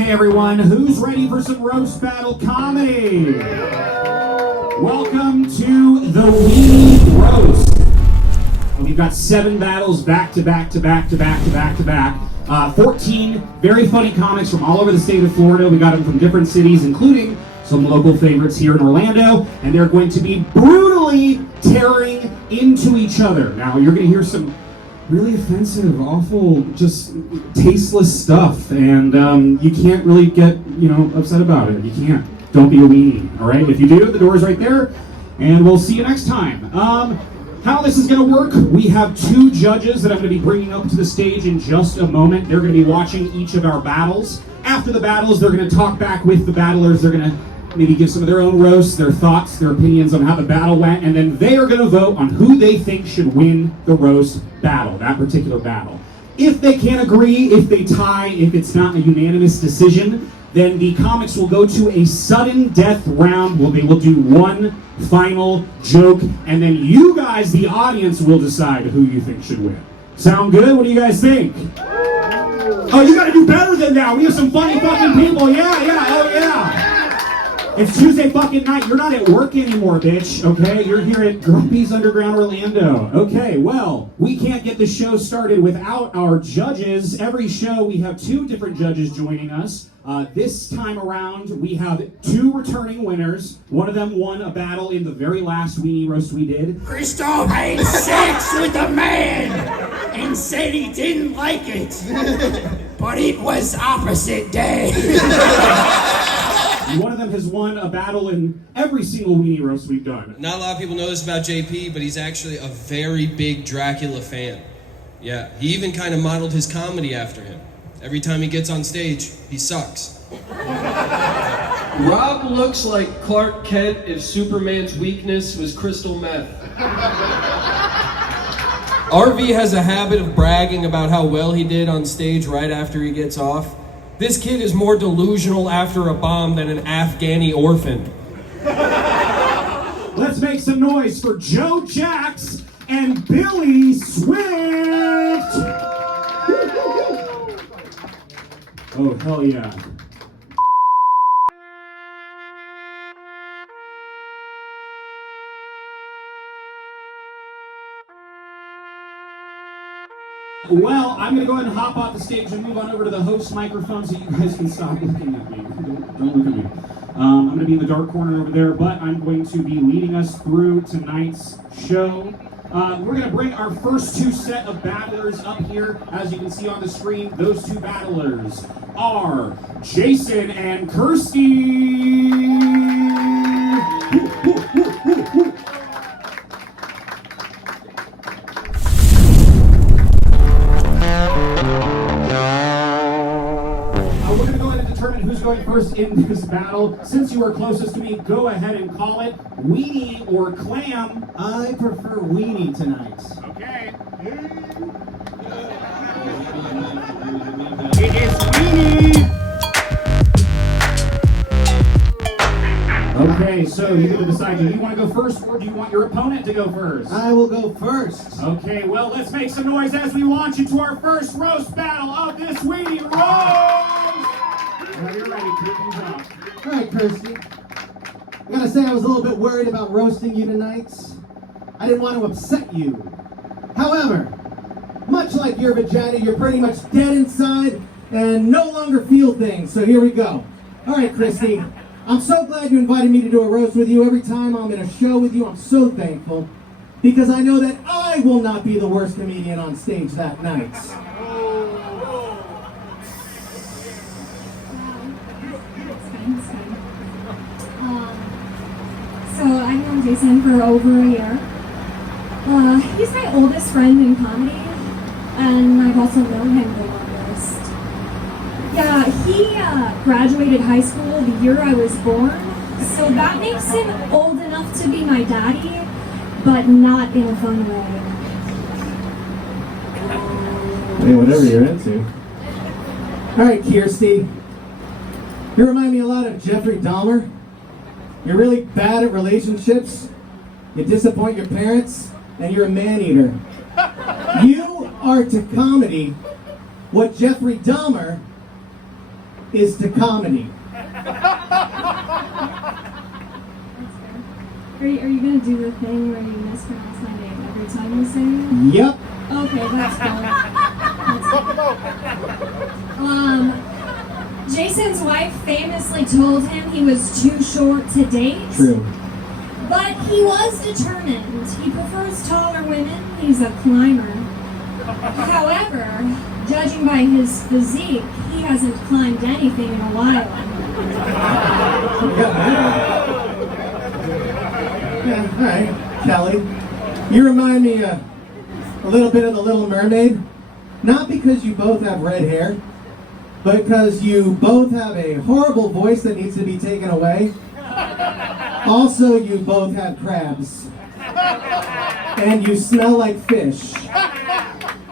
Okay, everyone, who's ready for some roast battle comedy? Welcome to the Weenie Roast. We've got 7 battles back to back to back to back to back to back. 14 very funny comics from all over the state of Florida. We got them from different cities, including some local favorites here in Orlando, and they're going to be brutally tearing into each other. Now, you're going to hear some really offensive, awful, just tasteless stuff, and you can't really get, upset about it. You can't. Don't be a weenie, all right? If you do, the door's right there, and we'll see you next time. How this is going to work, we have 2 judges that I'm going to be bringing up to the stage in just a moment. They're going to be watching each of our battles. After the battles, they're going to talk back with the battlers. They're going to maybe give some of their own roasts, their thoughts, their opinions on how the battle went, and then they are going to vote on who they think should win the roast battle, that particular battle. If they can't agree, if they tie, if it's not a unanimous decision, then the comics will go to a sudden death round where they will do one final joke, and then you guys, the audience, will decide who you think should win. Sound good? What do you guys think? Oh, you gotta do better than that. We have some funny fucking people. Yeah, oh yeah. It's Tuesday fucking night. You're not at work anymore, bitch, okay? You're here at Grumpy's Underground Orlando. Okay, well, we can't get the show started without our judges. Every show, we have 2 different judges joining us. This time around, we have 2 returning winners. One of them won a battle in the very last Weenie Roast we did. Crystal had sex with a man and said he didn't like it, but it was opposite day. One of them has won a battle in every single Weenie Roast we've done. Not a lot of people know this about JP, but he's actually a very big Dracula fan. Yeah, he even kind of modeled his comedy after him. Every time he gets on stage, he sucks. Rob looks like Clark Kent if Superman's weakness was crystal meth. RV has a habit of bragging about how well he did on stage right after he gets off. This kid is more delusional after a bomb than an Afghani orphan. Let's make some noise for Joe Jacques and Billy Swift! Oh, hell yeah. Well, I'm going to go ahead and hop off the stage and move on over to the host microphone so you guys can stop looking at me. Don't look at me. I'm going to be in the dark corner over there, but I'm going to be leading us through tonight's show. We're going to bring our first 2 set of battlers up here. As you can see on the screen, those 2 battlers are Jason and Kirstie. We're going to go ahead and determine who's going first in this battle. Since you are closest to me, go ahead and call it Weenie or Clam. I prefer Weenie tonight. Okay. It is Weenie! Okay, so you get to decide, do you want to go first or do you want your opponent to go first? I will go first. Okay, well, let's make some noise as we launch into our first roast battle of this Weenie Roast! Well, you're ready, kick things off. All right, Kirstie. I gotta say I was a little bit worried about roasting you tonight. I didn't want to upset you. However, much like your vagina, you're pretty much dead inside and no longer feel things. So here we go. All right, Kirstie. I'm so glad you invited me to do a roast with you. Every time I'm in a show with you, I'm so thankful. Because I know that I will not be the worst comedian on stage that night. So I've known Jason for over a year. He's my oldest friend in comedy, and I've also known him the longest. Yeah, he graduated high school the year I was born, so that makes him old enough to be my daddy, but not in a fun way. Hey, whatever you're into. All right, Kirstie. You remind me a lot of Jeffrey Dahmer. You're really bad at relationships, you disappoint your parents, and you're a man-eater. You are to comedy what Jeffrey Dahmer is to comedy. Are you gonna do the thing where you mispronounce my name every time you say it? Yep. Okay, that's good. Jason's wife famously told him he was too short to date. True. But he was determined. He prefers taller women. He's a climber. However, judging by his physique, he hasn't climbed anything in a while. Yeah, all right, Kelly. You remind me a little bit of the Little Mermaid. Not because you both have red hair, but because you both have a horrible voice that needs to be taken away. Also, you both have crabs. And you smell like fish.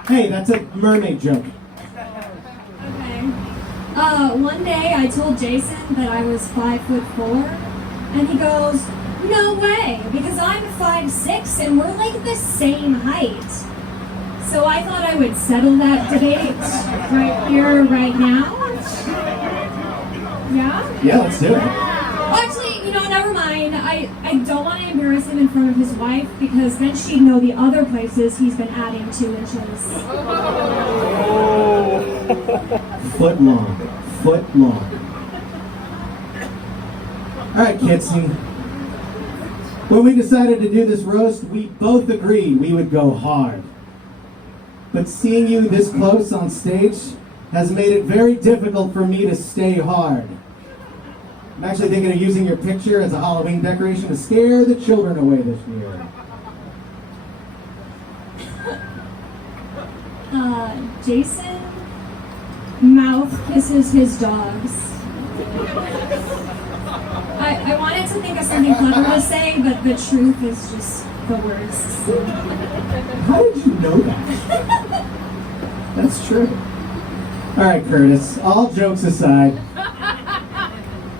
Hey, that's a mermaid joke. Okay. One day I told Jason that I was 5'4", and he goes, "No way, because I'm 5'6", and we're like the same height." So I thought I would settle that debate right here, right now. Yeah? Yeah, let's do it. Well, actually, never mind. I don't want to embarrass him in front of his wife, because then she'd know the other places he's been adding 2 inches. Foot long. Foot long. All right, Kirstie. When we decided to do this roast, we both agreed we would go hard. But seeing you this close on stage has made it very difficult for me to stay hard. I'm actually thinking of using your picture as a Halloween decoration to scare the children away this year. Jason mouth kisses his dogs. I wanted to think of something clever to say, but the truth is just the worst. How did you know that? That's true. All right, Curtis, all jokes aside,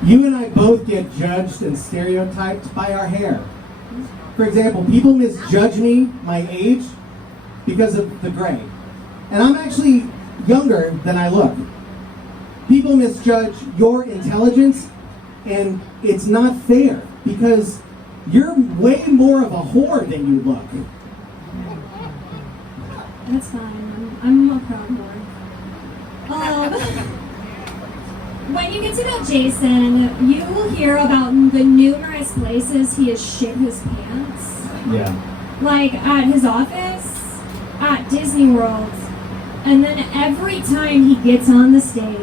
you and I both get judged and stereotyped by our hair. For example, people misjudge me, my age, because of the gray. And I'm actually younger than I look. People misjudge your intelligence, and it's not fair, because you're way more of a whore than you look. That's fine. I'm a proud whore. When you get to know Jason, you will hear about the numerous places he has shit his pants. Yeah. Like at his office, at Disney World, and then every time he gets on the stage.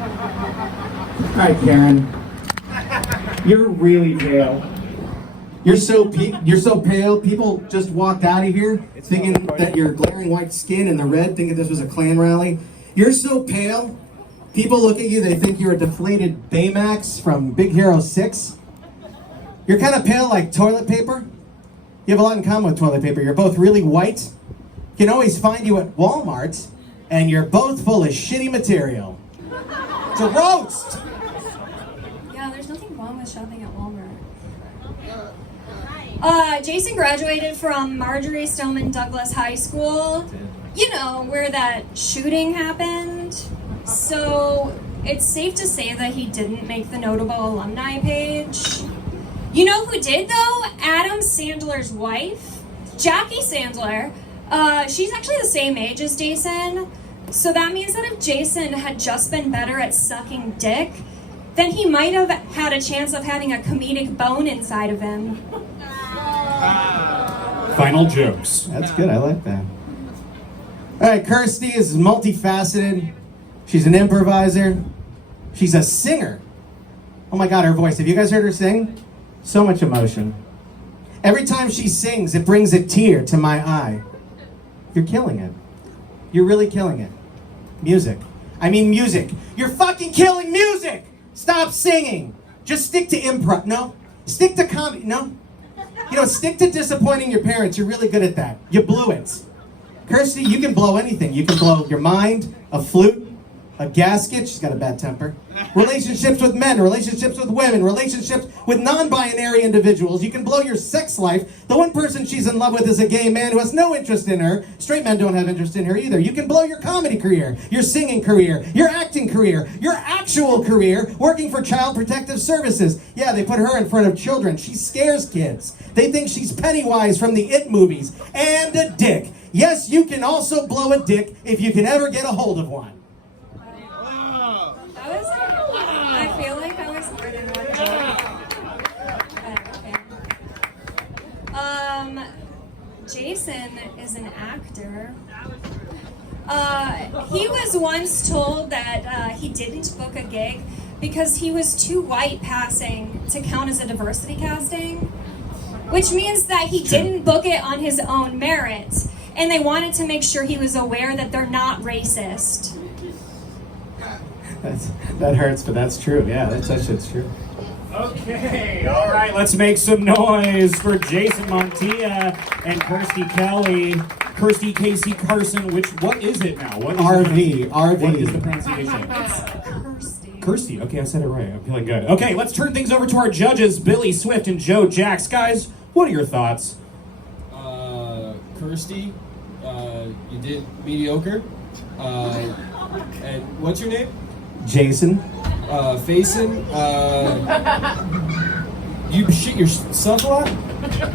All right, Karen. You're really pale. You're so pale. People just walked out of here thinking that your glaring white skin and the red, thinking this was a Klan rally. You're so pale. People look at you, they think you're a deflated Baymax from Big Hero 6. You're kind of pale like toilet paper. You have a lot in common with toilet paper. You're both really white. You can always find you at Walmart, and you're both full of shitty material. It's a roast! Yeah, there's nothing wrong with shopping at Walmart. Jason graduated from Marjorie Stoneman Douglas High School. You know, where that shooting happened. So, it's safe to say that he didn't make the notable alumni page. You know who did, though? Adam Sandler's wife, Jackie Sandler. She's actually the same age as Jason. So that means that if Jason had just been better at sucking dick, then he might have had a chance of having a comedic bone inside of him. Final jokes. That's good, I like that. All right, Kirstie is multifaceted. She's an improviser. She's a singer. Oh my God, her voice. Have you guys heard her sing? So much emotion. Every time she sings, it brings a tear to my eye. You're killing it. You're really killing it. Music. I mean music. You're fucking killing music! Stop singing. Just stick to improv. No. Stick to comedy. No. Stick to disappointing your parents. You're really good at that. You blew it. Kirstie, you can blow anything. You can blow your mind, a flute. A gasket, she's got a bad temper. Relationships with men, relationships with women, relationships with non-binary individuals. You can blow your sex life. The one person she's in love with is a gay man who has no interest in her. Straight men don't have interest in her either. You can blow your comedy career, your singing career, your acting career, your actual career, working for Child Protective Services. Yeah, they put her in front of children. She scares kids. They think she's Pennywise from the It movies. And a dick. Yes, you can also blow a dick if you can ever get a hold of one. I feel like I was more than one joke. Jason is an actor. He was once told that he didn't book a gig because he was too white passing to count as a diversity casting, which means that he didn't book it on his own merit, and they wanted to make sure he was aware that they're not racist. That hurts, but that's true. Yeah, that shit's true. Okay, all right, let's make some noise for Jason Montilla and Kirstie Kelly. Kirstie Casey Carson, what is it now? What is RV. What is the pronunciation? Kirstie. Okay, I said it right. I'm feeling good. Okay, let's turn things over to our judges, Billy Swift and Joe Jacques. Guys, what are your thoughts? Kirstie, you did mediocre. And what's your name? Jason. Facing, you shit yourself a lot?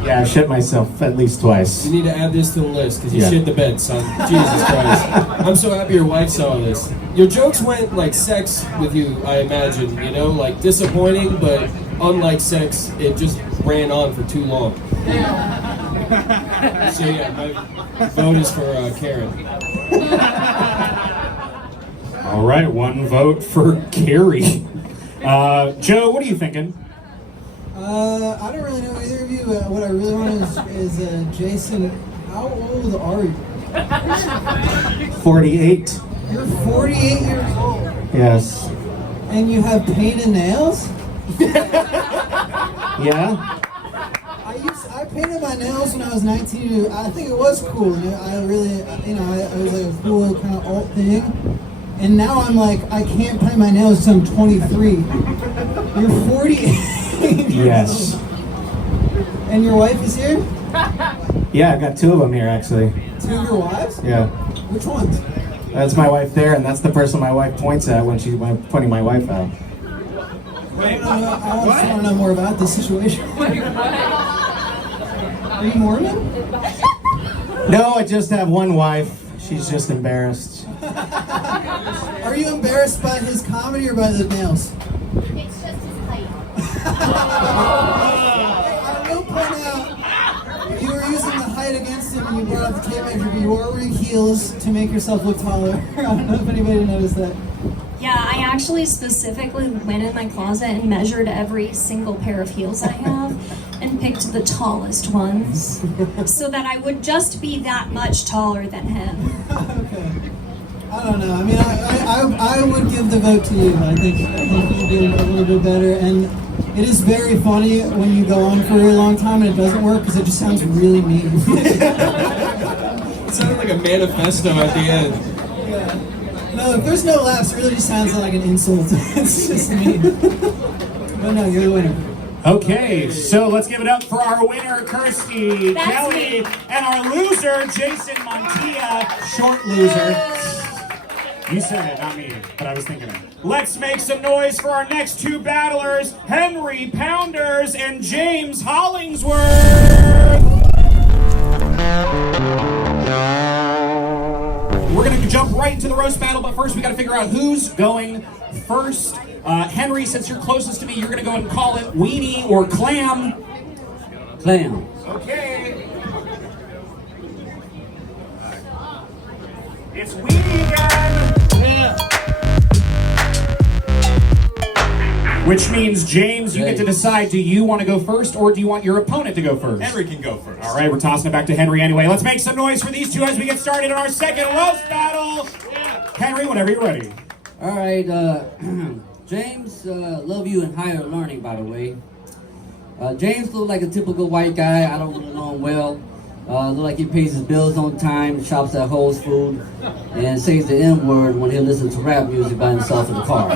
Yeah, I shit myself at least twice. You need to add this to the list, because you Yeah. shit the bed, son. Jesus Christ. I'm so happy your wife saw this. Your jokes went like sex with you, I imagine, you know? Like disappointing, but unlike sex, it just ran on for too long. So yeah, my vote is for Karen. All right, one vote for Carrie. Joe, what are you thinking? I don't really know either of you. What I really want is Jason, how old are you? 48. You're 48 years old. Yes. And you have painted nails? Yeah? I painted my nails when I was 19. I think it was cool. I really, it was like a cool kind of alt thing. And now I'm like, I can't paint my nails until I'm 23. You're 48. Yes. And your wife is here? Yeah, I got two of them here, actually. Two of your wives? Yeah. Which ones? That's my wife there, and that's the person my wife points at when she's pointing my wife out. I just want to know more about this situation. Are you Mormon? No, I just have one wife. She's just embarrassed. Are you embarrassed by his comedy or by the nails? It's just his height. I will point out, you were using the height against him and you brought up the tape measure, but you were wearing heels to make yourself look taller. I don't know if anybody noticed that. Yeah, I actually specifically went in my closet and measured every single pair of heels I have and picked the tallest ones so that I would just be that much taller than him. Okay. I don't know. I mean, I would give the vote to you. I think you did a little bit better. And it is very funny when you go on for a really long time and it doesn't work because it just sounds really mean. It sounded like a manifesto at the end. Yeah. No, if there's no laughs, it really just sounds like an insult. It's just mean. But no, you're the winner. Okay, so let's give it up for our winner, Kirstie That's Kelly, me. and our loser, Jason Montilla. Short loser. You said it, not me, but I was thinking it. Let's make some noise for our next two battlers, Henry Pounders and James Hollingsworth. We're going to jump right into the roast battle, but first we got to figure out who's going first. Henry, since you're closest to me, you're going to go and call it Weenie or Clam. Clam. Okay. It's Weenie again. Yeah. Which means, James, you get to decide, do you want to go first or do you want your opponent to go first? Henry can go first. All right, we're tossing it back to Henry anyway. Let's make some noise for these two as we get started in our second roast battle. Henry, whenever you're ready. All right, James, love you in higher learning, by the way. James looks like a typical white guy. I don't really know him well. Look like he pays his bills on time, shops at Whole Foods, and says the N-word when he listens to rap music by himself in the car.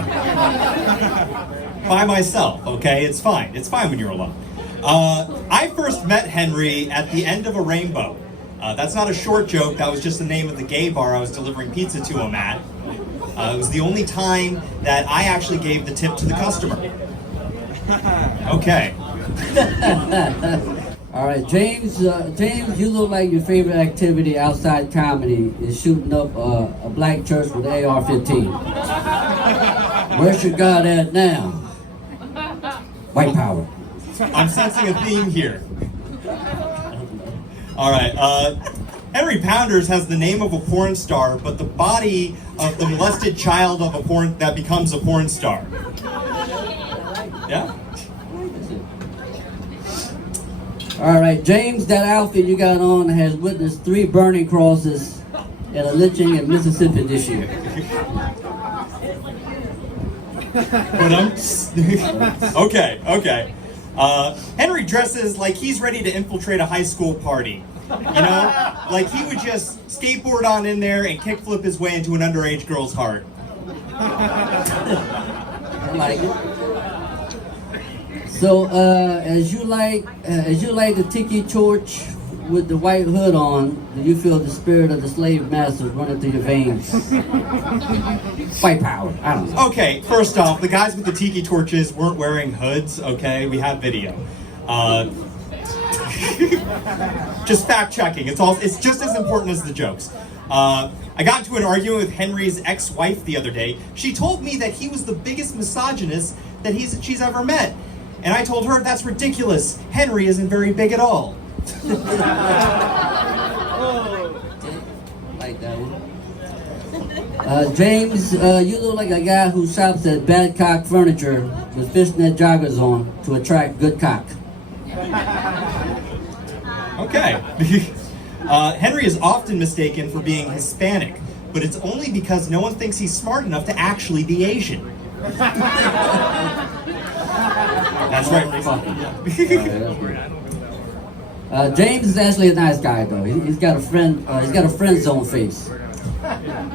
By myself, okay? It's fine. It's fine when you're alone. I first met Henry at the end of a rainbow. That's not a short joke. That was just the name of the gay bar I was delivering pizza to him at. It was the only time that I actually gave the tip to the customer. Okay. All right, James, you look like your favorite activity outside comedy is shooting up a black church with an AR-15. Where's your God at now? White power. I'm sensing a theme here. All right. Henry Pounders has the name of a porn star, but the body of the molested child of a porn that becomes a porn star. Yeah. All right, James, that outfit you got on has witnessed 3 burning crosses and a lynching in Mississippi this year. Okay. Henry dresses like he's ready to infiltrate a high school party. You know, like he would just skateboard on in there and kickflip his way into an underage girl's heart. I like it. So, as you like the tiki torch with the white hood on, do you feel the spirit of the slave masters running through your veins? White power. I don't know. Okay, first off, the guys with the tiki torches weren't wearing hoods. Okay, we have video. Just fact checking. It's just as important as the jokes. I got into an argument with Henry's ex-wife the other day. She told me that he was the biggest misogynist that she's ever met. And I told her, that's ridiculous. Henry isn't very big at all. Like that one. James, you look like a guy who shops at Badcock Furniture with fishnet joggers on to attract good cock. Okay. Henry is often mistaken for being Hispanic, but it's only because no one thinks he's smart enough to actually be Asian. That's right. James is actually a nice guy, though. He's got a friend zone face.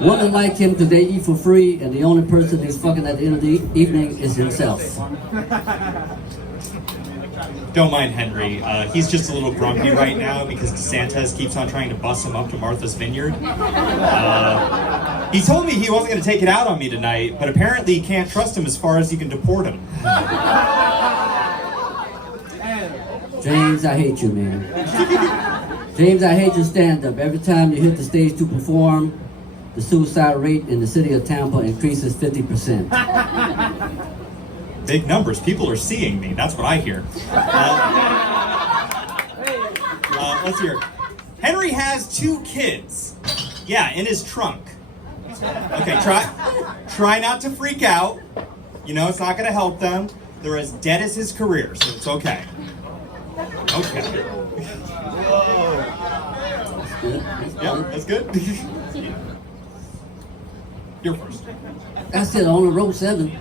Women like him because they eat for free, and the only person he's fucking at the end of the evening is himself. Don't mind Henry. He's just a little grumpy right now because DeSantis keeps on trying to bus him up to Martha's Vineyard. He told me he wasn't going to take it out on me tonight, but apparently you can't trust him as far as you can deport him. James, I hate you, man. James, I hate your stand-up. Every time you hit the stage to perform, the suicide rate in the city of Tampa increases 50%. Big numbers. People are seeing me. That's what I hear. Let's hear. Henry has 2 kids. Yeah, in his trunk. Okay, try not to freak out. You know, it's not going to help them. They're as dead as his career, so it's okay. Okay. Yeah, that's good. You're first. That's it, on row 7.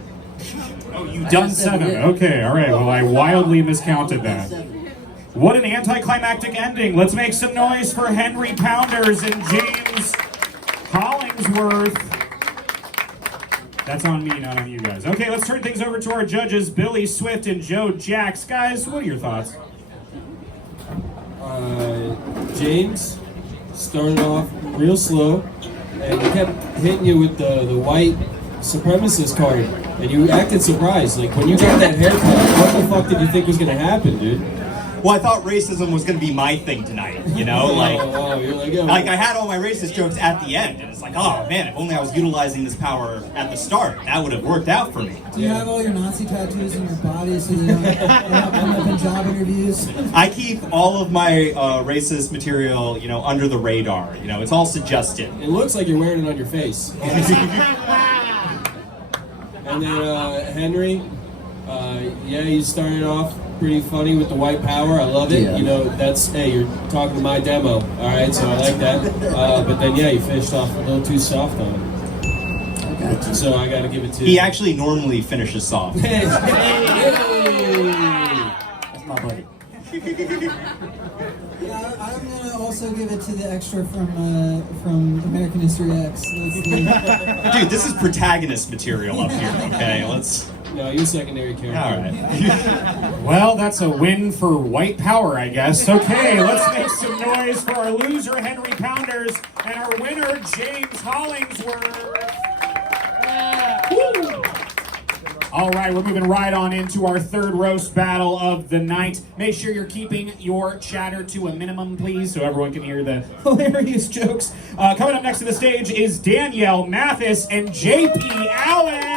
Oh, you done 7. Okay, all right. Well, I wildly miscounted that. What an anticlimactic ending. Let's make some noise for Henry Pounders and James Hollingsworth. That's on me, not on you guys. Okay, let's turn things over to our judges, Billy Swift and Joe Jacques. Guys, what are your thoughts? James started off real slow, and he kept hitting you with the white supremacist card, and you acted surprised. Like, when you got that haircut, what the fuck did you think was gonna happen, dude? Well, I thought racism was going to be my thing tonight, you know? Like, you're like, oh. Like I had all my racist jokes at the end, and it's like, oh man, if only I was utilizing this power at the start, that would have worked out for me. Do you have all your Nazi tattoos in your body so you don't end up in job interviews? I keep all of my racist material, you know, under the radar. You know, it's all suggested. It looks like you're wearing it on your face. And then Henry, yeah, you started off pretty funny with the white power. I love it. Yeah. You know, that's, hey, you're talking to my demo. All right, so I like that. But then, yeah, you finished off a little too soft on it. I got you. So I got to give it to He actually normally finishes soft. Hey. That's my buddy. Yeah, I'm gonna also give it to the extra from American History X. Dude, this is protagonist material up here, okay? Let's... No, you're secondary character. All right. Well, that's a win for white power, I guess. Okay, let's make some noise for our loser, Henry Pounders, and our winner, James Hollingsworth. Woo. All right, we're moving right on into our third roast battle of the night. Make sure you're keeping your chatter to a minimum, please, so everyone can hear the hilarious jokes. Coming up next to the stage is Danielle, Mathis, and JP Allan.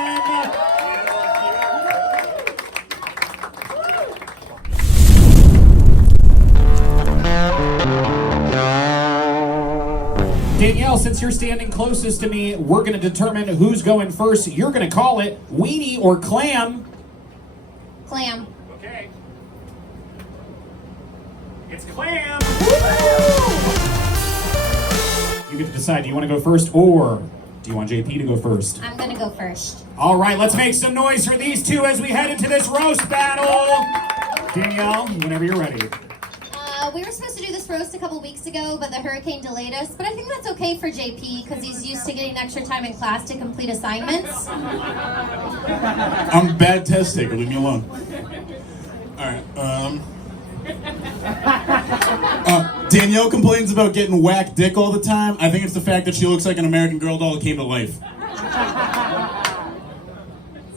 Danielle, since you're standing closest to me, we're going to determine who's going first. You're going to call it Weenie or Clam. Clam. Okay. It's Clam. You get to decide, do you want to go first or do you want JP to go first? I'm gonna go first. All right, let's make some noise for these two as we head into this roast battle. Danielle, whenever you're ready. We were supposed to do this roast a couple weeks ago, but the hurricane delayed us. But I think that's okay for JP because he's used to getting extra time in class to complete assignments. I'm a bad test taker, leave me alone. Alright, Danielle complains about getting whacked dick all the time. I think it's the fact that she looks like an American Girl doll that came to life.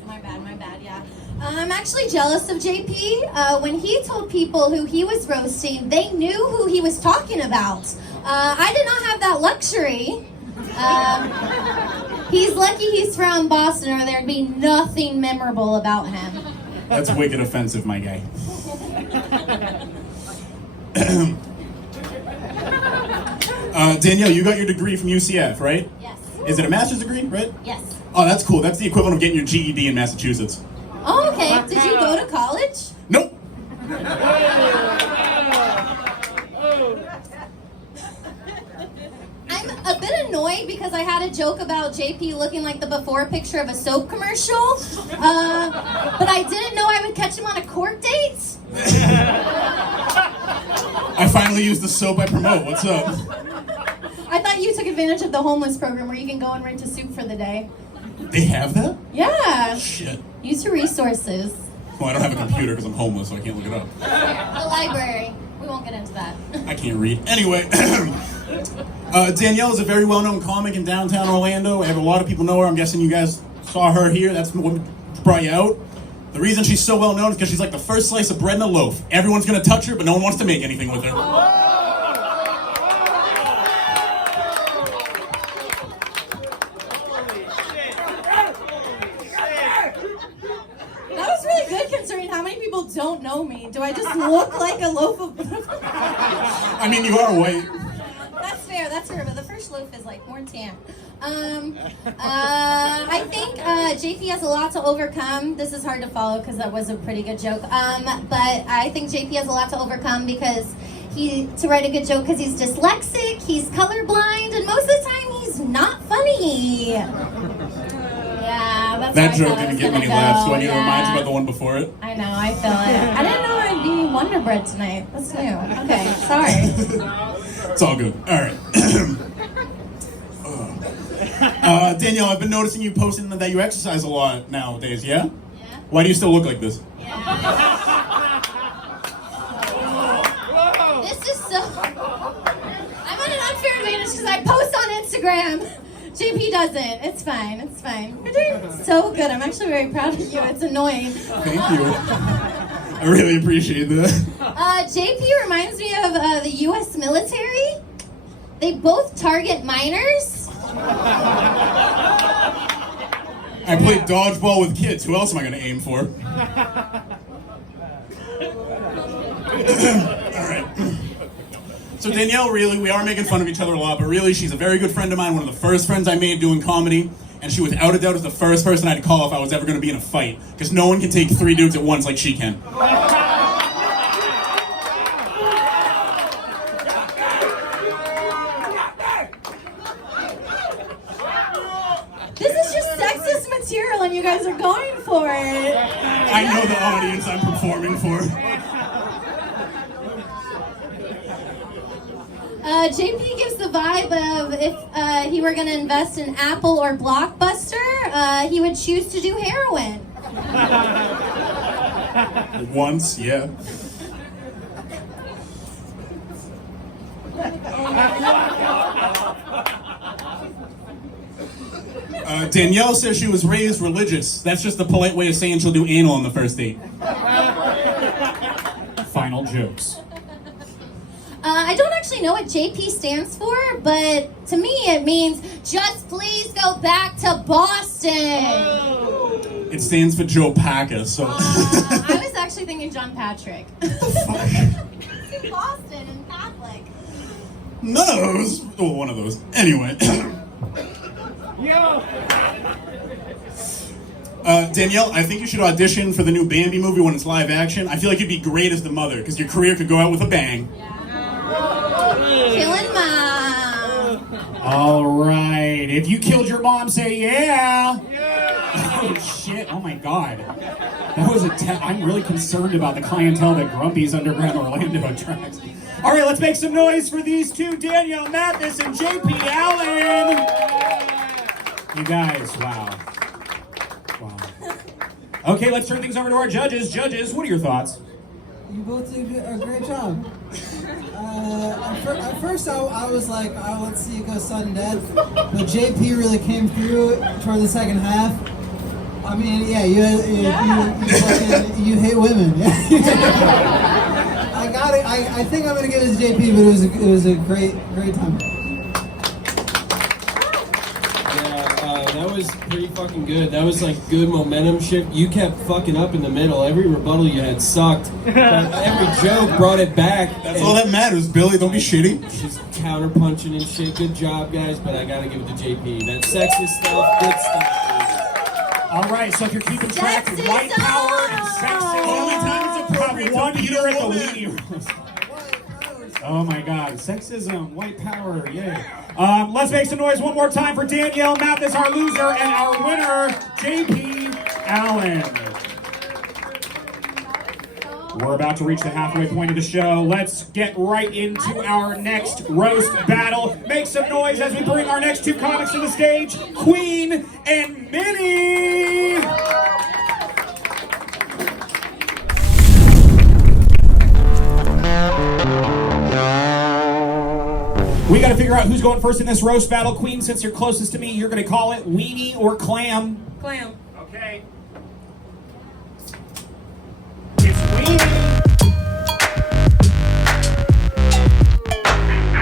My bad, yeah. I'm actually jealous of JP. When he told people who he was roasting, they knew who he was talking about. I did not have that luxury. He's lucky he's from Boston or there'd be nothing memorable about him. That's wicked offensive, my guy. Danielle, you got your degree from UCF, right? Yes. Is it a master's degree, right? Yes. Oh, that's cool. That's the equivalent of getting your GED in Massachusetts. Oh, okay. Did you go to college? Nope. I'm a bit annoyed because I had a joke about JP looking like the before picture of a soap commercial, but I didn't know I would catch him on a court date. I finally used the soap I promote. What's up? I thought you took advantage of the homeless program where you can go and rent a soup for the day. They have that? Yeah. Shit. Use your resources. Well, I don't have a computer because I'm homeless, so I can't look it up. The library. We won't get into that. I can't read. Anyway, Danielle is a very well-known comic in downtown Orlando. I have a lot of people know her. I'm guessing you guys saw her here. That's what brought you out. The reason she's so well-known is because she's like the first slice of bread in a loaf. Everyone's going to touch her, but no one wants to make anything with her. Don't know me. Do I just look like a loaf of... I mean, you are white. That's fair, but the first loaf is like more tan. I think JP has a lot to overcome. This is hard to follow because that was a pretty good joke. But I think JP has a lot to overcome because to write a good joke because he's dyslexic, he's colorblind, and most of the time he's not funny. Yeah, that's that joke didn't get many laughs. Do I need to remind you about the one before it? I know, I feel it. I didn't know I'd be Wonder Bread tonight. That's new. Okay, sorry. It's all good. All right. Danielle, I've been noticing you posting that you exercise a lot nowadays, yeah? Yeah. Why do you still look like this? Yeah. This is so... I'm at an unfair advantage because I post on Instagram. JP doesn't. It's fine. It's fine. You're doing so good. I'm actually very proud of you. It's annoying. Thank you. I really appreciate that. JP reminds me of the U.S. military. They both target minors. I played dodgeball with kids. Who else am I going to aim for? All right. So Danielle, really, we are making fun of each other a lot, but really, she's a very good friend of mine, one of the first friends I made doing comedy, and she without a doubt is the first person I'd call if I was ever going to be in a fight, because no one can take 3 dudes at once like she can. This is just sexist material, and you guys are going for it. I know the audience I'm performing for. JP gives the vibe of if he were going to invest in Apple or Blockbuster, he would choose to do heroin. Once, yeah. Danielle says she was raised religious. That's just a polite way of saying she'll do anal on the first date. Final jokes. I don't actually know what JP stands for, but to me it means just please go back to Boston. It stands for Joe Packer, so. I was actually thinking John Patrick. It's in Boston and Catholic. None of those. Oh, one of those. Anyway. Danielle, I think you should audition for the new Bambi movie when it's live action. I feel like you'd be great as the mother, because your career could go out with a bang. Killing mom. All right. If you killed your mom, say yeah. Oh shit! Oh my god. That was I'm really concerned about the clientele that Grumpy's Underground Orlando attracts. All right, let's make some noise for these two, Danielle Mathis and JP Allan. You guys, wow. Okay, let's turn things over to our judges. Judges, what are your thoughts? You both did a great job. At first, I was like, oh, let's see it go sudden death. But JP really came through toward the second half. I mean, yeah, you hate women. I think I'm gonna give it to JP, but it was a great time. That was pretty fucking good. That was like good momentum shift. You kept fucking up in the middle. Every rebuttal you had sucked. Every joke brought it back. That's all that matters, Billy. Don't be shitty. She's counter-punching and shit. Good job, guys, but I gotta give it to JP. That sexist stuff, good stuff. All right, so if you're keeping track, white power and sexism. Only time it's appropriate One to beat here a at the woman. Weenie Roast. Oh my god, sexism, white power, yay. Let's make some noise one more time for Danielle Mathis, our loser, and our winner, JP Allan. We're about to reach the halfway point of the show. Let's get right into our next roast battle. Make some noise as we bring our next two comics to the stage, Kween and Minnie. We got to figure out who's going first in this roast battle. Kween, since you're closest to me, you're going to call it weenie or clam. Clam. Okay. It's weenie.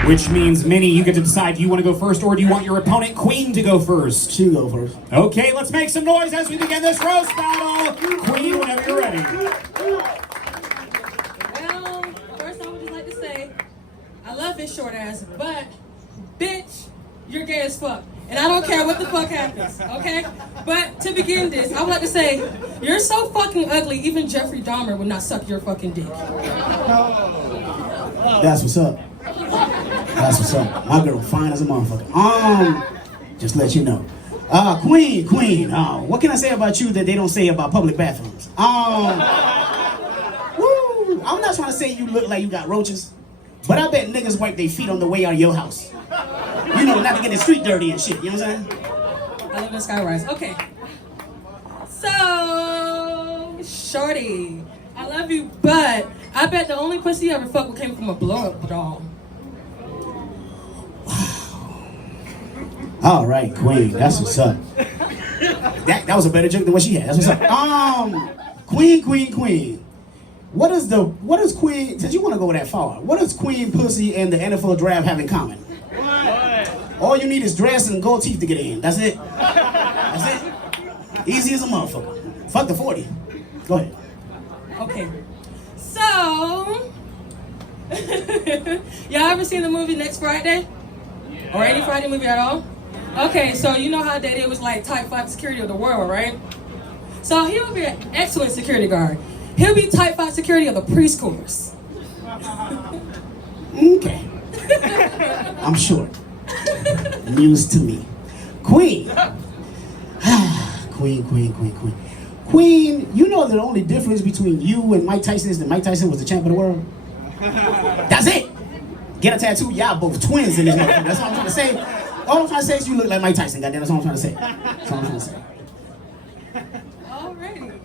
Which means, Minnie, you get to decide, do you want to go first or do you want your opponent, Kween, to go first? She go first. Okay, let's make some noise as we begin this roast battle. Kween, whenever you're ready. Well, first I would just like to say, I love his short ass, but, bitch, you're gay as fuck. And I don't care what the fuck happens, okay? But to begin this, I would like to say, you're so fucking ugly, even Jeffrey Dahmer would not suck your fucking dick. That's what's up. That's what's up. My girl fine as a motherfucker. Just let you know. Kween, what can I say about you that they don't say about public bathrooms? I'm not trying to say you look like you got roaches, but I bet niggas wipe their feet on the way out of your house. You know, not to get the street dirty and shit, you know what I'm saying? I live in Skyrise. Okay. So, shorty, I love you, but I bet the only pussy you ever fucked came from a blow-up doll. All right, Kween, that's what's up. That was a better joke than what she had. That's what's up. Kween. What does Kween, since you want to go that far, what does Kween pussy and the NFL draft have in common? All you need is dress and gold teeth to get in. That's it. That's it. Easy as a motherfucker. Fuck the 40. Go ahead. Okay. So, y'all ever seen the movie Next Friday? Or any Friday movie at all? Okay, so you know how Daddy was like type 5 security of the world, right? So he would be an excellent security guard. He'll be type 5 security of the preschoolers. Okay. I'm short. News to me. Kween. Kween, you know the only difference between you and Mike Tyson is that Mike Tyson was the champ of the world? That's it. get a tattoo. Y'all both twins in this motherfucker. That's all I'm trying to say. All I'm trying to say is you look like Mike Tyson. Goddamn, that's all I'm trying to say. That's all I'm trying to say. Alrighty.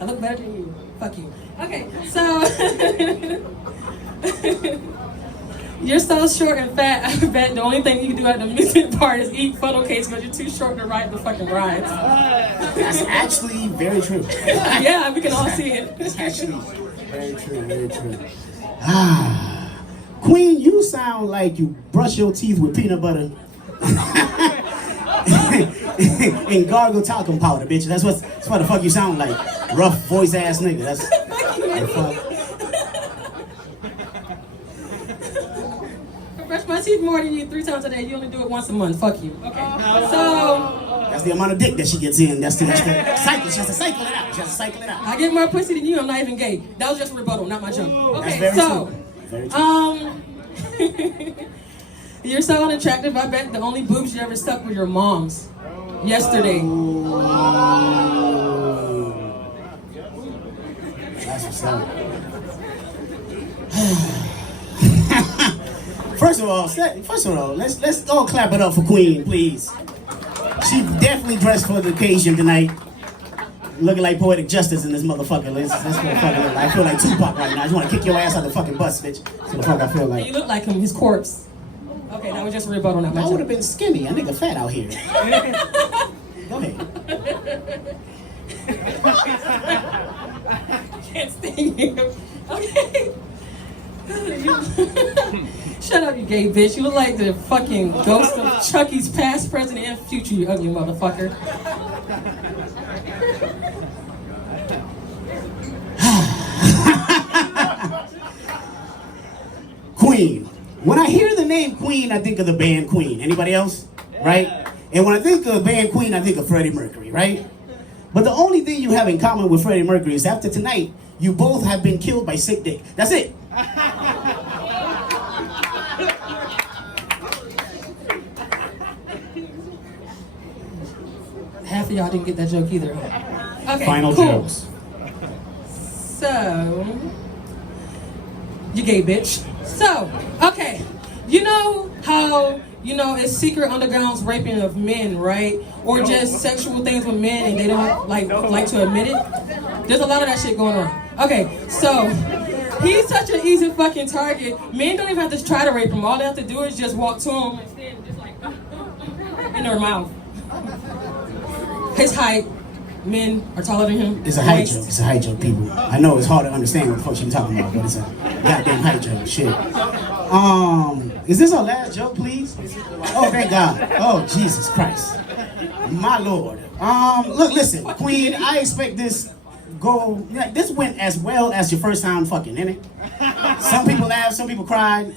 I look better than you. Fuck you. Okay, so you're so short and fat. I bet the only thing you can do at the amusement park is eat funnel cakes because you're too short to ride the fucking rides. That's actually very true. Yeah, we can all see it. That's actually very true. Very true. Queen, you sound like you brush your teeth with peanut butter and gargle talcum powder, bitch. That's what the fuck you sound like. Rough voice ass nigga. That's the fuck. I brush my teeth more than you 3 times a day. You only do it once a month. Fuck you. Okay. So that's the amount of dick that she gets in. That's the cycle. She has to cycle it out. She has to cycle it out. I get more pussy than you. I'm not even gay. That was just a rebuttal, not my joke. Okay, that's very so true. Very true. You're so unattractive. I bet the only boobs you ever sucked were your mom's. Yesterday. That's what's up. First of all, let's go clap it up for Queen, please. She definitely dressed for the occasion tonight. Looking like poetic justice in this motherfucker. That's what the fuck I look like. I feel like Tupac right now. I just want to kick your ass out the fucking bus, bitch. That's what the fuck I feel like. You look like him, his corpse. Okay, that was just a rebuttal, not my I joke. would have been skinny. A nigga fat out here. Go ahead. Can't stand you. Okay. Shut up, you gay bitch. You look like the fucking ghost of Chucky's past, present, and future, you ugly motherfucker. Queen. When I hear the name Queen, I think of the band Queen. Anybody else? Right? And when I think of band Queen, I think of Freddie Mercury, right? But the only thing you have in common with Freddie Mercury is after tonight, you both have been killed by sick dick. That's it. Half of y'all didn't get that joke either. Okay, Final cool. jokes. So, you gay bitch. So, okay, you know how, it's secret underground's raping of men, right? Or just sexual things with men and they don't like to admit it? There's a lot of that shit going on. Okay, so, he's such an easy fucking target. Men don't even have to try to rape him. All they have to do is just walk to him and stand just like in their mouth. His height, men are taller than him. It's a height joke. It's a height joke, people. I know it's hard to understand what the fuck she's talking about, but it's a goddamn height joke. Shit. Is this our last joke, please? Oh, thank God. Oh, Jesus Christ. My Lord. Look, listen, Queen, I expect this this went as well as your first time fucking, didn't it? Some people laughed, some people cried.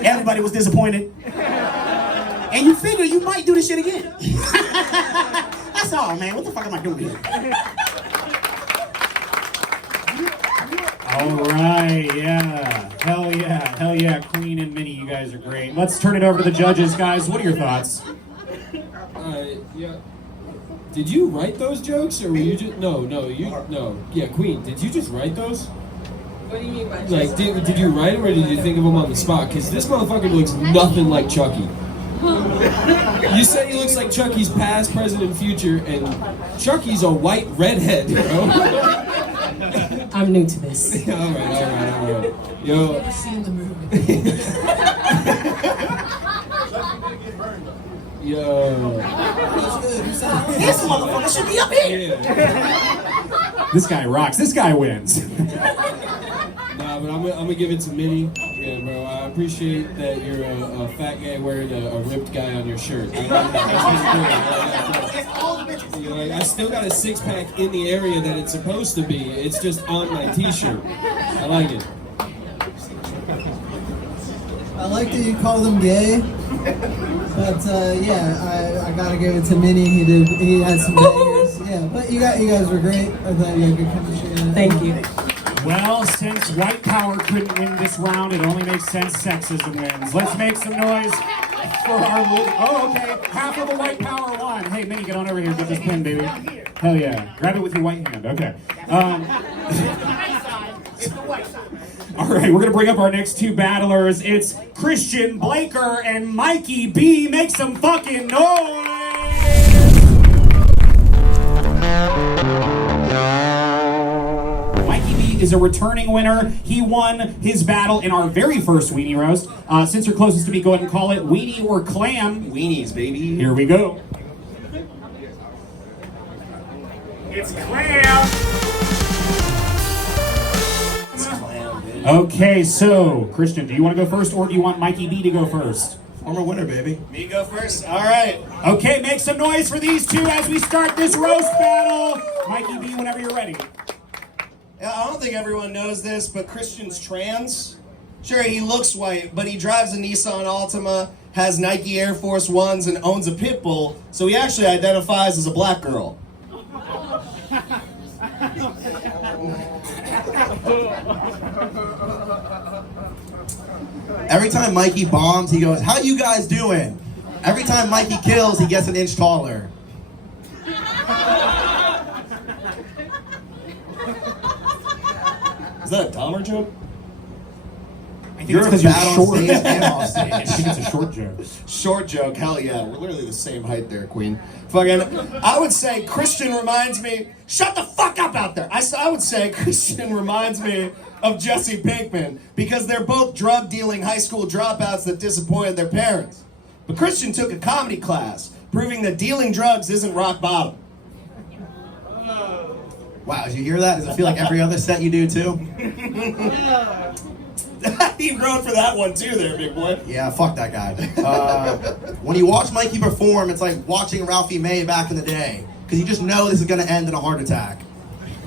Everybody was disappointed. And you figure you might do this shit again. That's all, man. What the fuck am I doing here? All right, yeah. Hell yeah. Hell yeah. Queen and Minnie, you guys are great. Let's turn it over to the judges, guys. What are your thoughts? Yeah. Did you write those jokes, or were you just no? Yeah, Queen. Did you just write those? What do you mean by Like, did you write them, or did you think of them on the spot? Because this motherfucker looks nothing like Chucky. You said he looks like Chucky's past, present, and future, and Chucky's a white redhead, bro. I'm new to this. all right. Yo. I've seen the movie. Yo. This motherfucker should be up here. Yeah. This guy rocks. This guy wins. Nah, but I'm gonna give it to Minnie. Yeah, bro. I appreciate that you're a fat guy wearing a ripped guy on your shirt. I like that. That's like, I still got a six-pack in the area that it's supposed to be. It's just on my t-shirt. I like it. I like that you call them gay, but I gotta give it to Minnie. He had some bangers. Yeah, but you guys were great. I thought you had good chemistry. Thank you. Well, since white power couldn't win this round, it only makes sense sexism wins. Let's make some noise for our... Oh, okay. Half of the white power won. Hey, Minnie, get on over here. Get this pin, baby. Hell yeah. Grab it with your white hand. Okay. All right, we're gonna bring up our next two battlers. It's Christian Blaker and Mikey B. Make some fucking noise! Mikey B is a returning winner. He won his battle in our very first Weenie Roast. Since you're closest to me, go ahead and call it Weenie or Clam. Weenies, baby. Here we go. It's Clam. Okay, so Christian, do you want to go first, or do you want Mikey B to go first? I'm a winner, baby. Me go first? All right. Okay, make some noise for these two as we start this roast battle. Mikey B, whenever you're ready. Yeah, I don't think everyone knows this, but Christian's trans. Sure, he looks white, but he drives a Nissan Altima, has Nike Air Force Ones, and owns a pit bull, so he actually identifies as a black girl. Every time Mikey bombs, he goes, "How you guys doing?" Every time Mikey kills, he gets an inch taller. Is that a Dahmer joke? I think You're it's because bad you're on short. stage and off stage. I think it's a short joke. Short joke, hell yeah. We're literally the same height there, Queen. Fucking, I would say Christian reminds me, shut the fuck up out there. I would say Christian reminds me of Jesse Pinkman because they're both drug-dealing high school dropouts that disappointed their parents. But Christian took a comedy class, proving that dealing drugs isn't rock bottom. Wow, did you hear that? Does it feel like every other set you do too? He wrote for that one too there, big boy. Yeah, fuck that guy. When you watch Mikey perform, it's like watching Ralphie May back in the day. Because you just know this is going to end in a heart attack.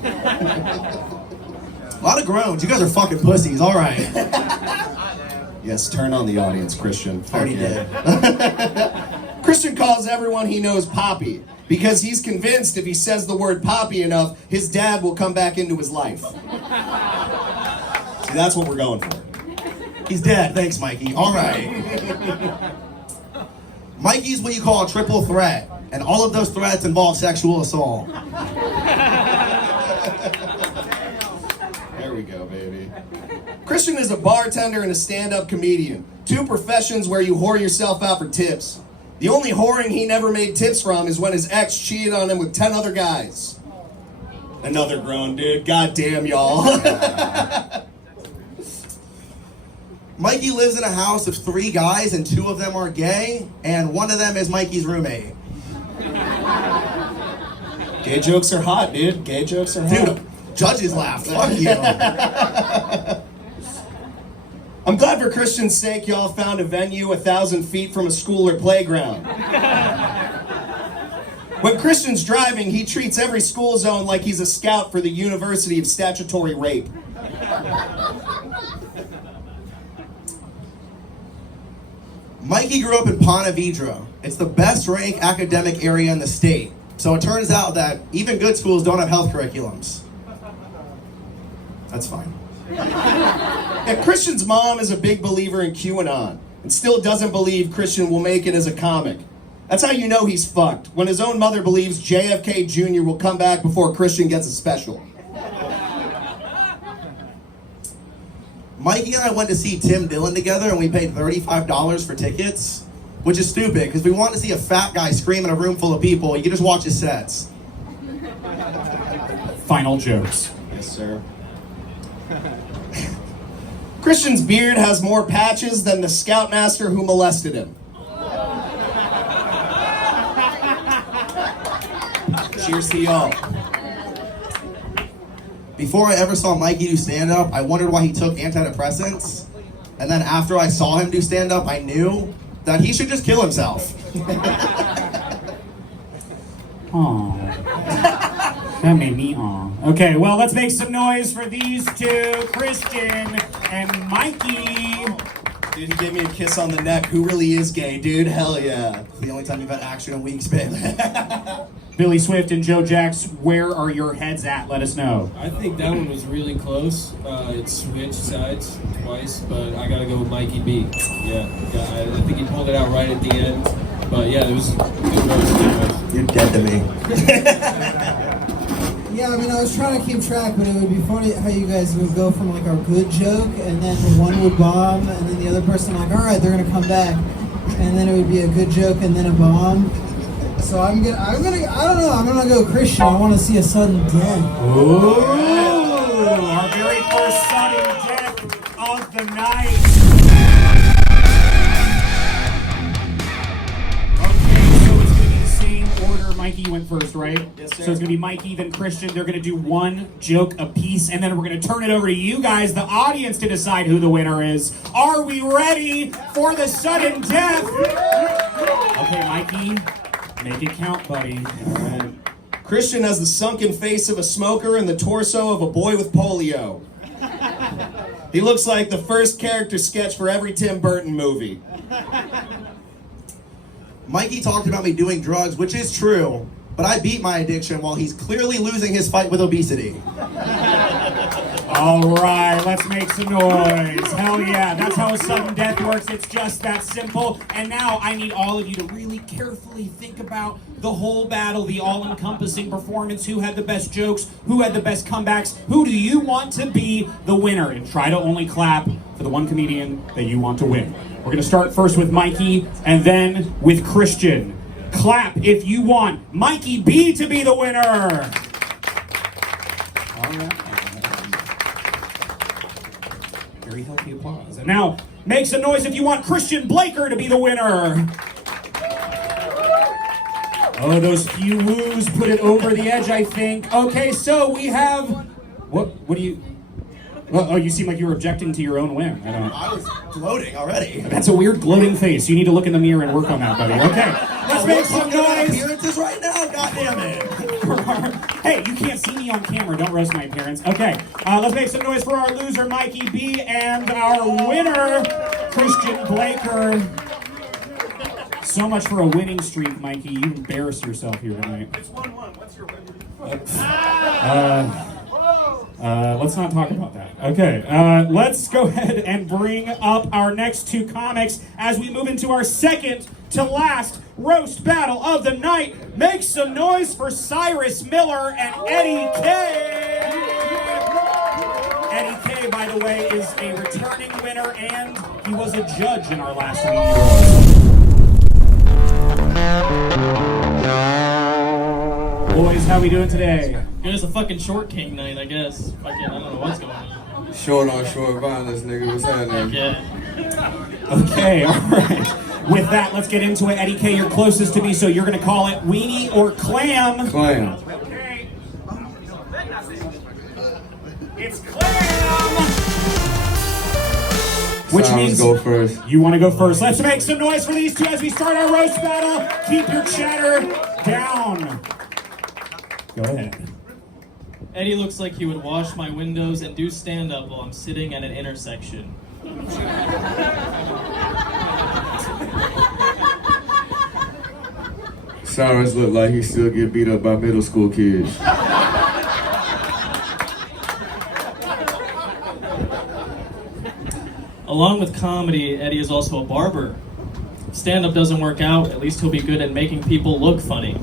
A lot of groans. You guys are fucking pussies. All right. Yes, turn on the audience, Christian. Already did. Christian calls everyone he knows Poppy because he's convinced if he says the word Poppy enough, his dad will come back into his life. See, that's what we're going for. He's dead. Thanks, Mikey. All right. Mikey's what you call a triple threat, and all of those threats involve sexual assault. There we go, baby. Christian is a bartender and a stand-up comedian. Two professions where you whore yourself out for tips. The only whoring he never made tips from is when his ex cheated on him with 10 other guys. Another groan, dude. God damn, y'all. Mikey lives in a house of 3 guys, and 2 of them are gay, and one of them is Mikey's roommate. Gay jokes are hot, dude. Gay jokes are hot. Dude, judges laugh. Fuck you. I'm glad for Christian's sake y'all found a venue 1,000 feet from a school or playground. When Christian's driving, he treats every school zone like he's a scout for the University of Statutory Rape. Mikey grew up in Ponte Vedra. It's the best ranked academic area in the state. So it turns out that even good schools don't have health curriculums. That's fine. Yeah, Christian's mom is a big believer in QAnon and still doesn't believe Christian will make it as a comic. That's how you know he's fucked, when his own mother believes JFK Jr. will come back before Christian gets a special. Mikey and I went to see Tim Dillon together, and we paid $35 for tickets, which is stupid, because we want to see a fat guy scream in a room full of people. You can just watch his sets. Final jokes. Yes, sir. Christian's beard has more patches than the scoutmaster who molested him. Cheers to y'all. Before I ever saw Mikey do stand-up, I wondered why he took antidepressants. And then after I saw him do stand-up, I knew that he should just kill himself. Aww. That made me aw. Okay, well, let's make some noise for these two, Christian and Mikey. Dude, he gave me a kiss on the neck. Who really is gay, dude? Hell yeah. It's the only time you've had action in weeks, babe. Billy Swift and Joe Jacques, where are your heads at? Let us know. I think that one was really close. It switched sides twice, but I gotta go with Mikey B. Yeah, I think he pulled it out right at the end. But yeah, it was good roast. You're dead to me. Yeah, I mean, I was trying to keep track, but it would be funny how you guys would go from like a good joke, and then one would bomb, and then the other person like, all right, they're gonna come back, and then it would be a good joke and then a bomb. So I don't know, I'm gonna go Christian. I want to see a sudden death. Ooh, our very first sudden death of the night. Mikey, you went first, right? Yes, sir. So it's going to be Mikey, then Christian. They're going to do one joke apiece, and then we're going to turn it over to you guys, the audience, to decide who the winner is. Are we ready for the sudden death? Okay, Mikey, make it count, buddy. All right. Christian has the sunken face of a smoker and the torso of a boy with polio. He looks like the first character sketch for every Tim Burton movie. Mikey talked about me doing drugs, which is true, but I beat my addiction while he's clearly losing his fight with obesity. All right, let's make some noise. Hell yeah, that's how a sudden death works. It's just that simple. And now I need all of you to really carefully think about the whole battle, the all-encompassing performance. Who had the best jokes? Who had the best comebacks? Who do you want to be the winner? And try to only clap for the one comedian that you want to win. We're going to start first with Mikey and then with Christian. Clap if you want Mikey B to be the winner. All right. Very healthy applause. And now, make some noise if you want Christian Blaker to be the winner. Oh, those few woos put it over the edge, I think. Okay, so we have... What do you... Well, oh, you seem like you were objecting to your own win. I was gloating already. That's a weird gloating face. You need to look in the mirror and work on that, buddy. Okay, let's make some noise. Appearances right now, goddammit. Hey, you can't see me on camera. Don't roast my appearance. Okay, let's make some noise for our loser, Mikey B, and our winner, Christian Blaker. So much for a winning streak, Mikey. You embarrassed yourself here tonight. It's 1-1. What's your record? Let's not talk about that. Okay, let's go ahead and bring up our next two comics as we move into our second to last roast battle of the night. Make some noise for Cyrus Miller and Eddy K. Eddy K, by the way, is a returning winner, and he was a judge in our last Weenie Roast. Boys, how we doing today? Good as a fucking short king night, I guess. Fucking, I don't know what's going on. Short on short violence, nigga. What's happening? Yeah. Okay, all right. With that, let's get into it. Eddy K, you're closest to me, so you're going to call it Weenie or Clam. Clam. Okay. It's Clam! Which means go first. You want to go first. Let's make some noise for these two as we start our roast battle. Keep your chatter down. Go ahead. Eddy looks like he would wash my windows and do stand-up while I'm sitting at an intersection. Cyrus look like he still get beat up by middle school kids. Along with comedy, Eddy is also a barber. If stand-up doesn't work out, at least he'll be good at making people look funny.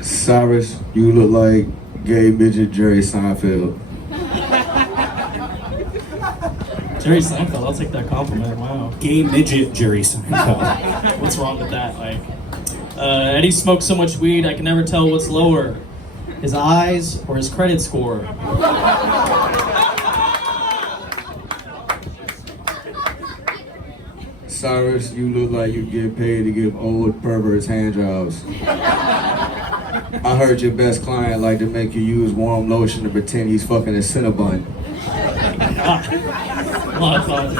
Cyrus, you look like gay midget Jerry Seinfeld. Jerry Seinfeld, I'll take that compliment, wow. Gay midget Jerry Seinfeld. What's wrong with that, Ike? Eddy smokes so much weed, I can never tell what's lower. His eyes or his credit score. Cyrus, you look like you get paid to give old perverts hand jobs. I heard your best client like to make you use warm lotion to pretend he's fucking a Cinnabon. A lot of thought.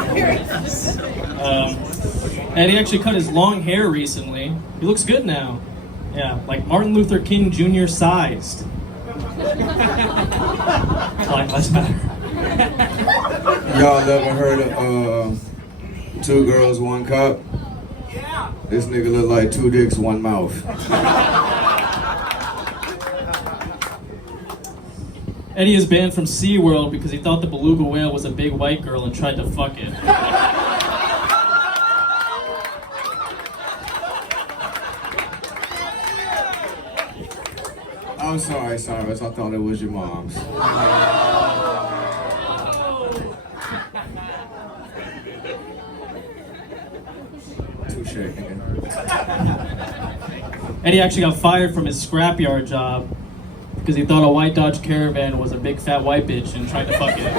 Eddy actually cut his long hair recently. He looks good now. Yeah, like Martin Luther King Jr. sized. Black Lives Matter. Y'all ever heard of Two Girls, One Cup? Yeah. This nigga look like two dicks, one mouth. Eddy is banned from SeaWorld because he thought the beluga whale was a big white girl and tried to fuck it. I'm sorry, Cyrus. I thought it was your mom's. Touche, nigga. Eddy actually got fired from his scrapyard job because he thought a white Dodge Caravan was a big fat white bitch and tried to fuck it.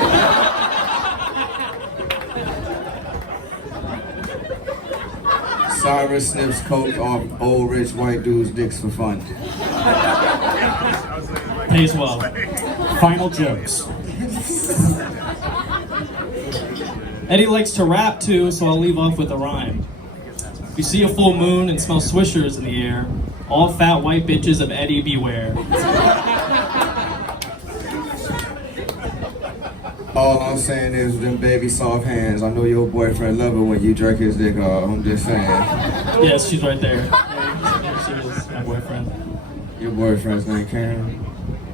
Cyrus snips coke off old rich white dudes' dicks for fun. Pays well. Final jokes. Eddy likes to rap too, so I'll leave off with a rhyme. If you see a full moon and smell swishers in the air, all fat white bitches of Eddy beware. All I'm saying is them baby soft hands. I know your boyfriend love it when you jerk his dick off. I'm just saying. Yes, she's right there. There she is, my boyfriend. Your boyfriend's name Karen?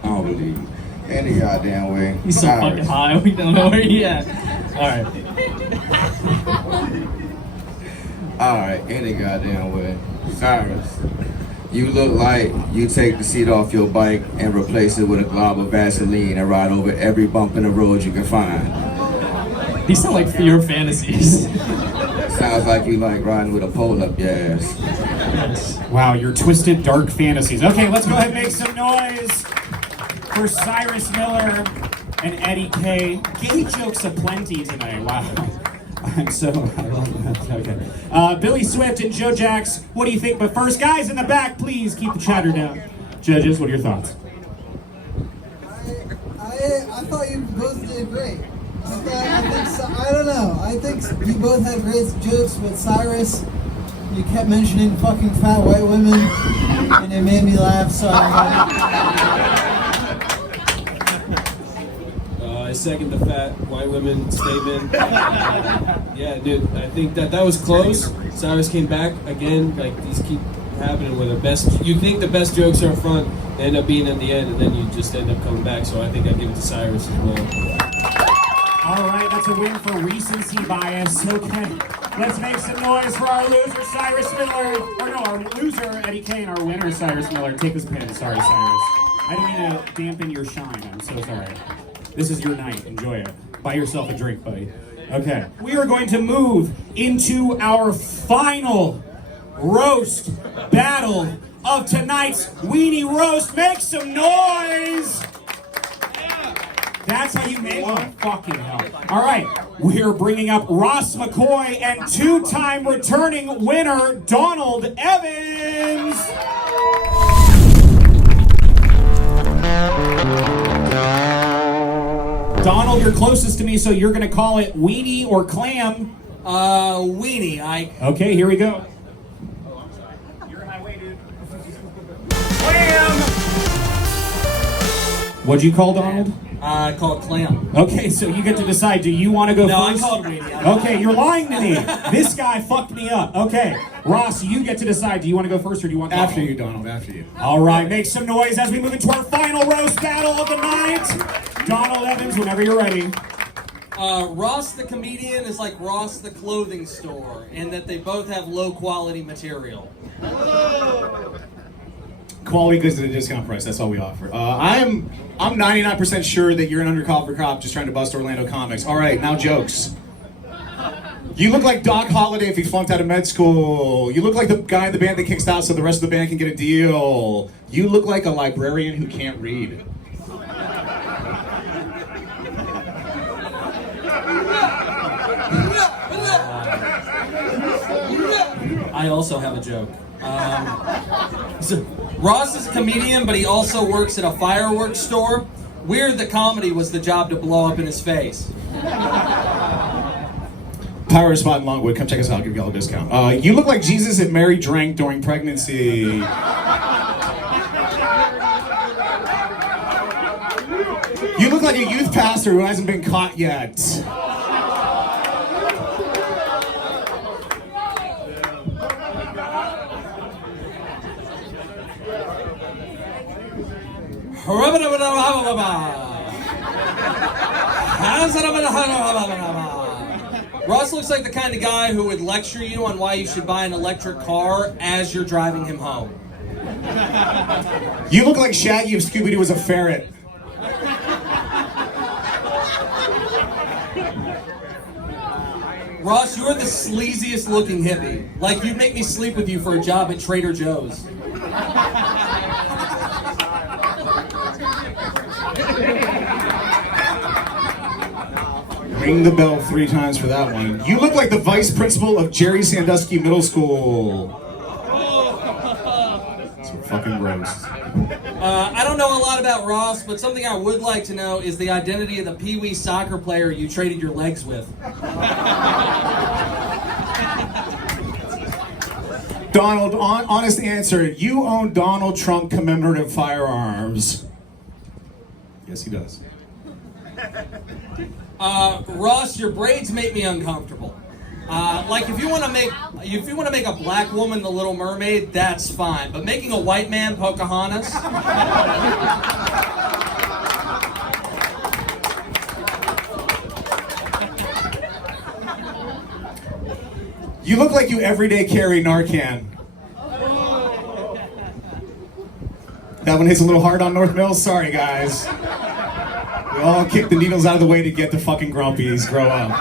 I don't believe you. Any goddamn way. He's so Cyrus. fucking high, we don't know where he at. Alright. Alright, any goddamn way. Cyrus, you look like you take the seat off your bike and replace it with a glob of Vaseline and ride over every bump in the road you can find. These sound like fear fantasies. Sounds like you like riding with a pole up your ass. Yes. Wow, your twisted, dark fantasies. Okay, let's go ahead and make some noise for Cyrus Miller and Eddy K. Gay jokes aplenty tonight. Wow. I love that. Okay. Billy Swift and Joe Jacques, what do you think? But first, guys in the back, please keep the chatter down. Judges, what are your thoughts? I thought you both did great. I don't know. I think you both had great jokes, but Cyrus, you kept mentioning fucking fat white women, and it made me laugh, so I second the fat white women statement. Yeah, dude, I think that was close. Cyrus came back again. Like, these keep happening where the best, you think the best jokes are up front, they end up being at the end, and then you just end up coming back. So I think I'd give it to Cyrus as well. All right, that's a win for recency bias. Okay, let's make some noise for our loser, Cyrus Miller. Or no, our loser, Eddy K, and our winner, Cyrus Miller. Take this pen. Sorry, Cyrus. I didn't mean to dampen your shine. I'm so sorry. This is your night. Enjoy it. Buy yourself a drink, buddy. Okay. We are going to move into our final roast battle of tonight's Weenie Roast. Make some noise! That's how you make one. Fucking hell. All right. We're bringing up Ross McCoy and two-time returning winner, Donald Evans. Donald, you're closest to me, so you're going to call it weenie or clam. Weenie, Ike. Okay, here we go. You're in my way, dude. Clam! What'd you call Donald? I call it clam. Okay, so you get to decide. Do you want to go No, first? I called weenie. Okay, you're lying to me. This guy fucked me up. Okay, Ross, you get to decide. Do you want to go first or do you want Donald? After you, Donald, after you. All right, make some noise as we move into our final roast battle of the night. Donald Evans, whenever you're ready. Ross the comedian is like Ross the clothing store in that they both have low quality material. Quality goods at a discount price, that's all we offer. I'm 99% sure that you're an undercover cop just trying to bust Orlando comics. All right, now jokes. You look like Doc Holliday if he flunked out of med school. You look like the guy in the band that kicks out so the rest of the band can get a deal. You look like a librarian who can't read. I also have a joke. So Ross is a comedian, but he also works at a fireworks store. Weird the comedy was the job to blow up in his face. Power Spot in Longwood, come check us out, I'll give you all a discount. You look like Jesus and Mary drank during pregnancy. You look like a youth pastor who hasn't been caught yet. Ross looks like the kind of guy who would lecture you on why you should buy an electric car as you're driving him home. You look like Shaggy if Scooby-Doo was a ferret. Ross, you're the sleaziest looking hippie. Like, you'd make me sleep with you for a job at Trader Joe's. Ring the bell 3 times for that one. You look like the vice principal of Jerry Sandusky Middle School. Some fucking gross. I don't know a lot about Ross, but something I would like to know is the identity of the Pee Wee soccer player you traded your legs with. Donald, honest answer. You own Donald Trump commemorative firearms. Yes, he does. Ross, your braids make me uncomfortable. Like if you want to make a black woman the Little Mermaid, that's fine. But making a white man Pocahontas. You look like you everyday carry Narcan. That one hits a little hard on North Mills. Sorry, guys. We all kick the needles out of the way to get the fucking grumpies. Grow up.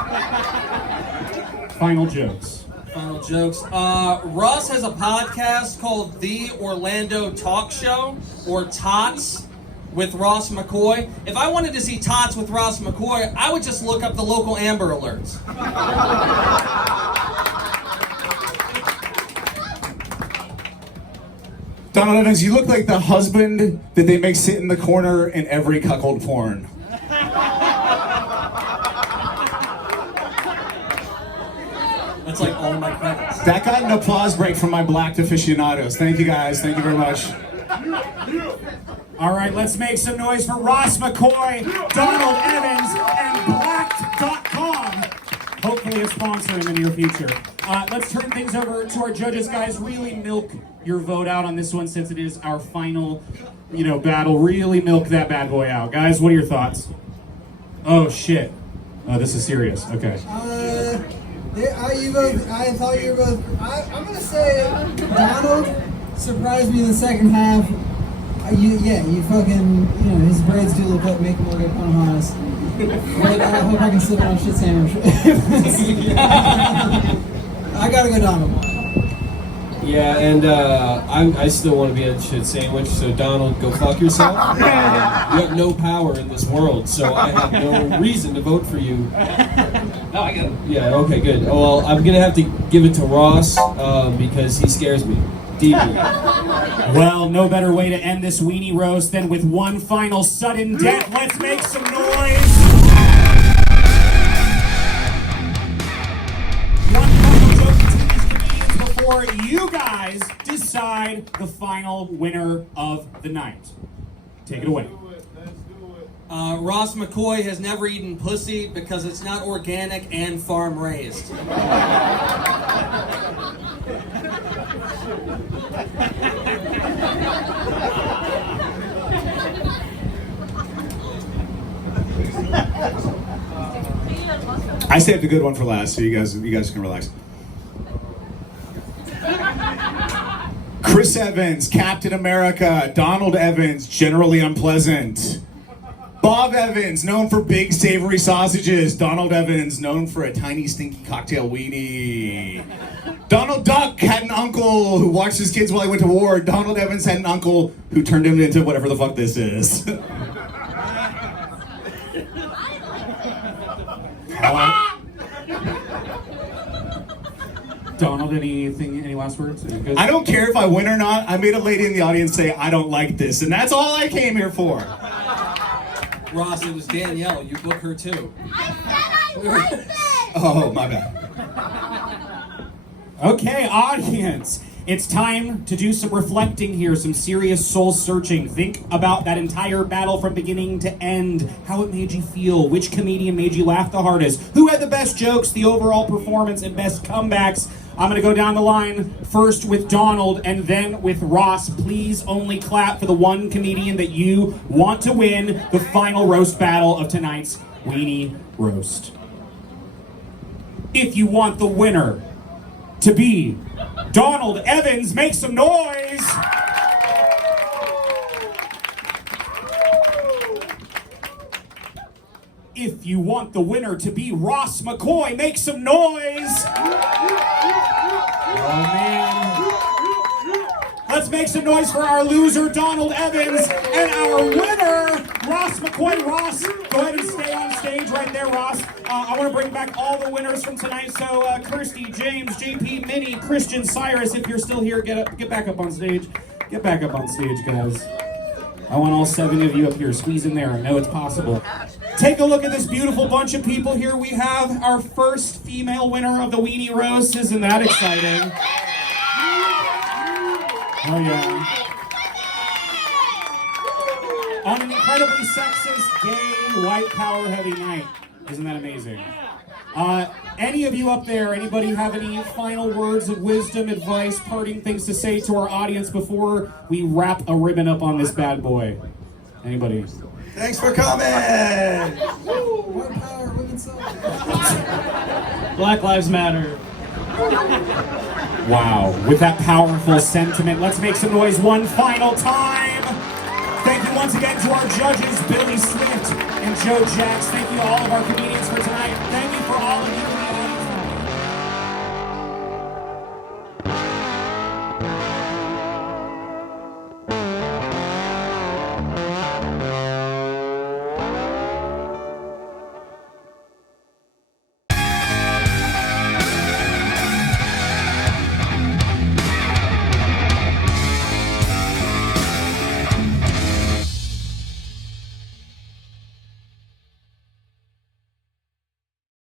Final jokes. Final jokes. Ross has a podcast called The Orlando Talk Show, or TOTS, with Ross McCoy. If I wanted to see TOTS with Ross McCoy, I would just look up the local Amber Alerts. Donald Evans, you look like the husband that they make sit in the corner in every cuckold porn. That's like all my credits. That got an applause break from my black aficionados. Thank you, guys. Thank you very much. All right, let's make some noise for Ross McCoy, Donald Evans, and Blacked.com. Hopefully a sponsor in the near future. Let's turn things over to our judges, guys. Really milk your vote out on this one since it is our final, battle. Really milk that bad boy out. Guys, what are your thoughts? Oh, shit. This is serious. Okay. I thought you were both. I'm gonna say Donald surprised me in the second half. You fucking, his braids do look like, make him look like Pocahontas. But I hope I can slip it on shit sandwich. I gotta go Donald. Yeah, and I still want to be a shit sandwich, so Donald, go fuck yourself. You have no power in this world, so I have no reason to vote for you. No, I get it. Yeah, okay, good. Well, I'm going to have to give it to Ross because he scares me deeply. Well, no better way to end this Weenie Roast than with one final sudden death. Let's make some noise. One final joke between these comedians before you guys decide the final winner of the night. Take it away. Ross McCoy has never eaten pussy because it's not organic and farm raised. I saved a good one for last, so you guys can relax. Chris Evans, Captain America. Donald Evans, generally unpleasant. Bob Evans, known for big savory sausages. Donald Evans, known for a tiny stinky cocktail weenie. Donald Duck had an uncle who watched his kids while he went to war. Donald Evans had an uncle who turned him into whatever the fuck this is. Donald, any last words? I don't care if I win or not. I made a lady in the audience say, I don't like this, and that's all I came here for. Ross, it was Danielle. You book her too. Oh, my bad. Okay, audience. It's time to do some reflecting here, some serious soul searching. Think about that entire battle from beginning to end, how it made you feel, which comedian made you laugh the hardest, who had the best jokes, the overall performance, and best comebacks. I'm going to go down the line first with Donald and then with Ross. Please only clap for the one comedian that you want to win the final roast battle of tonight's Weenie Roast. If you want the winner to be Donald Evans, make some noise! if you want the winner to be Ross McCoy, make some noise. Oh man. Let's make some noise for our loser, Donald Evans, and our winner, Ross McCoy. Ross, go ahead and stay on stage right there, Ross. I want to bring back all the winners from tonight. So, Kirstie, James, JP, Minnie, Christian, Cyrus, if you're still here, get back up on stage. Get back up on stage, guys. I want all 7 of you up here. Squeeze in there. I know it's possible. Take a look at this beautiful bunch of people here. We have our first female winner of the Weenie Roast. Isn't that exciting? Oh, yeah. On an incredibly sexist, gay, white power heavy night. Isn't that amazing? Any of you up there, anybody have any final words of wisdom, advice, parting things to say to our audience before we wrap a ribbon up on this bad boy? Anybody? Thanks for coming! Black Lives Matter. Wow, with that powerful sentiment, let's make some noise one final time. Thank you once again to our judges, Billy Swift and Joe Jacques. Thank you to all of our comedians for tonight. Thank you for all of you.